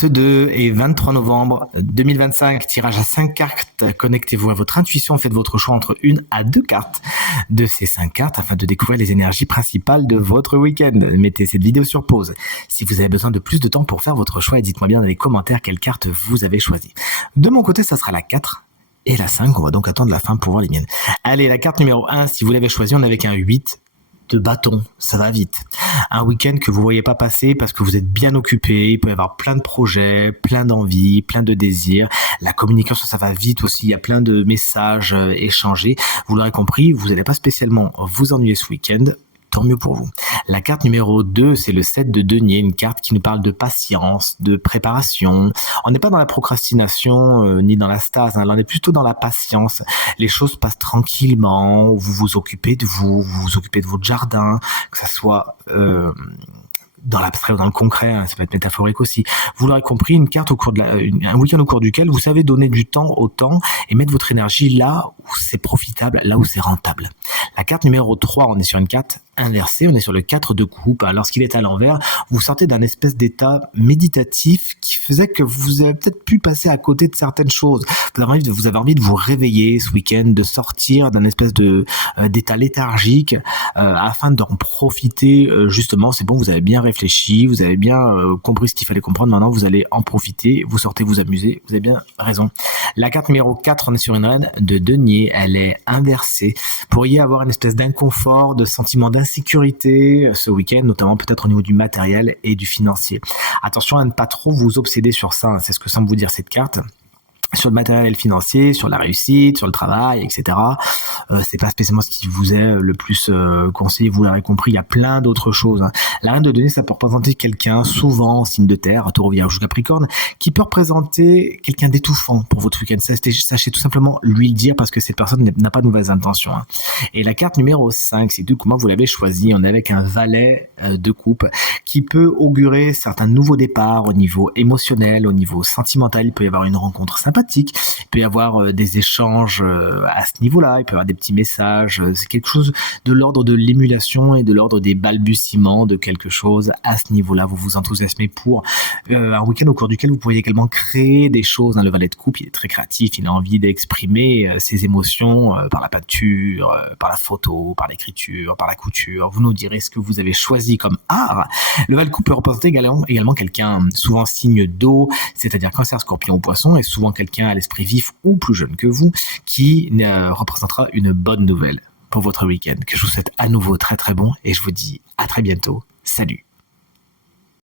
22 et 23 novembre 2025, tirage à 5 cartes. Connectez-vous à votre intuition, faites votre choix entre 1 à 2 cartes de ces 5 cartes afin de découvrir les énergies principales de votre week-end. Mettez cette vidéo sur pause. Si vous avez besoin de plus de temps pour faire votre choix, dites-moi bien dans les commentaires quelle carte vous avez choisi. De mon côté, ça sera la 4 et la 5. On va donc attendre la fin pour voir les miennes. Allez, la carte numéro 1, si vous l'avez choisie, on est avec un 8 de bâton, ça va vite. Un week-end que vous ne voyez pas passer parce que vous êtes bien occupé, il peut y avoir plein de projets, plein d'envies, plein de désirs. La communication, ça va vite aussi, il y a plein de messages échangés. Vous l'aurez compris, vous n'allez pas spécialement vous ennuyer ce week-end. Tant mieux pour vous. La carte numéro 2, c'est le 7 de denier, une carte qui nous parle de patience, de préparation. On n'est pas dans la procrastination ni dans la stase, hein. Là, on est plutôt dans la patience. Les choses passent tranquillement, vous vous occupez de vous, vous vous occupez de votre jardin, que ça soit dans l'abstrait ou dans le concret, hein, ça peut être métaphorique aussi. Vous l'aurez compris, une carte au cours de un week-end au cours duquel vous savez donner du temps au temps et mettre votre énergie là où c'est profitable, là où c'est rentable. La carte numéro 3, on est sur une carte inversée, on est sur le 4 de coupe. Lorsqu'il est à l'envers, vous sortez d'un espèce d'état méditatif qui faisait que vous avez peut-être pu passer à côté de certaines choses. Vous avez envie de vous réveiller ce week-end, de sortir d'un espèce d'état léthargique afin d'en profiter justement. C'est bon, vous avez bien réfléchi, vous avez bien compris ce qu'il fallait comprendre. Maintenant, vous allez en profiter, vous sortez vous amuser. Vous avez bien raison. La carte numéro 4, on est sur une reine de denier. Elle est inversée. Vous pourriez avoir une espèce d'inconfort, de sentiment d'insécurité ce week-end, notamment peut-être au niveau du matériel et du financier. Attention à ne pas trop vous obséder sur ça, hein. C'est ce que semble vous dire cette carte. Sur le matériel financier, sur la réussite, sur le travail, etc. C'est pas spécialement ce qui vous est le plus conseillé, vous l'aurez compris, il y a plein d'autres choses, hein. La reine de denier, ça peut représenter quelqu'un, souvent en signe de terre, Taureau, Vierge ou Capricorne, qui peut représenter quelqu'un d'étouffant pour votre week-end. Sachez tout simplement lui le dire parce que cette personne n'a pas de mauvaises intentions, hein. Et la carte numéro 5, c'est comment vous l'avez choisi. On est avec un valet de coupe qui peut augurer certains nouveaux départs au niveau émotionnel, au niveau sentimental. Il peut y avoir une rencontre sympathique. Il peut y avoir des échanges à ce niveau-là, il peut y avoir des petits messages, c'est quelque chose de l'ordre de l'émulation et de l'ordre des balbutiements de quelque chose à ce niveau-là. Vous vous enthousiasmez pour un week-end au cours duquel vous pourriez également créer des choses. Le valet de coupe, il est très créatif, il a envie d'exprimer ses émotions par la peinture, par la photo, par l'écriture, par la couture. Vous nous direz ce que vous avez choisi comme art. Le valet de coupe peut représenter également quelqu'un, souvent signe d'eau, c'est-à-dire Cancer, Scorpion ou Poisson, et souvent quelqu'un à l'esprit vif ou plus jeune que vous qui représentera une bonne nouvelle pour votre week-end, que je vous souhaite à nouveau très très bon et je vous dis à très bientôt. Salut!